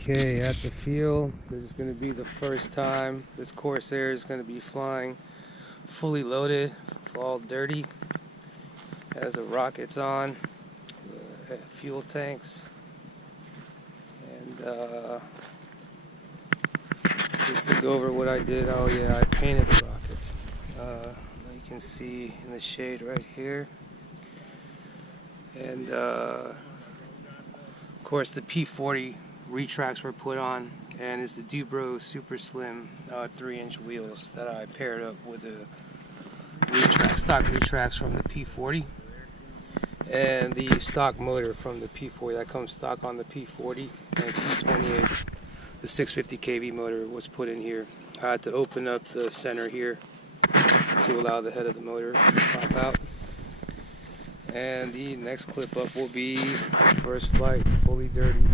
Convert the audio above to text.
Okay, at the field, this is going to be the first time this Corsair is going to be flying fully loaded, all dirty, has the rockets on, the fuel tanks, and just to go over what I did. Oh yeah, I painted the rockets. You can see in the shade right here, and of course the P-40 retracts were put on, and it's the Dubro Super Slim 3-inch wheels that I paired up with the stock retracts from the P-40 and the stock motor from the P-40 that comes stock on the P-40 and T28. The 650 kV motor was put in here. I had to open up the center here to allow the head of the motor to pop out. And the next clip up will be first flight, fully dirty.